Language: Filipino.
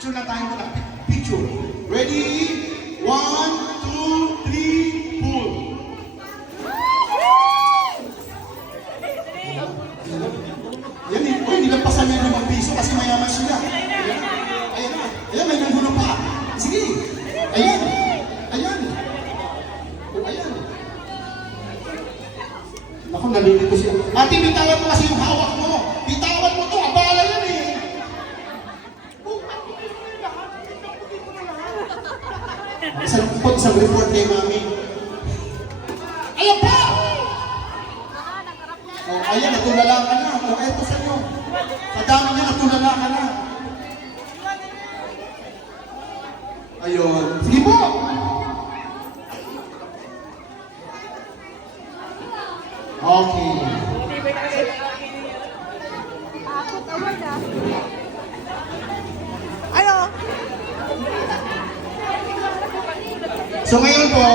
Picture na tayo muna. Picture. Ready? 1, 2, 3, pull. Yan eh. Uy, nilampasan niya ng piso kasi mayaman sila. Ayan. Ayan. Ayan, may nanggulo pa. Sige. Ayan. Ayan. Oh, ayan. Ako, nalilito siya. Ate, bitawan mo kasi yung hawak mo. Bitawan mo to. Abala yan eh. Isang report kay mami. Ayan pa! Oh, ayan, natulala ka na. Oh, eto sa inyo. Sa dami niya, natulala ka na. Ayun. Sige po! Okay. Ano? So ngayon po,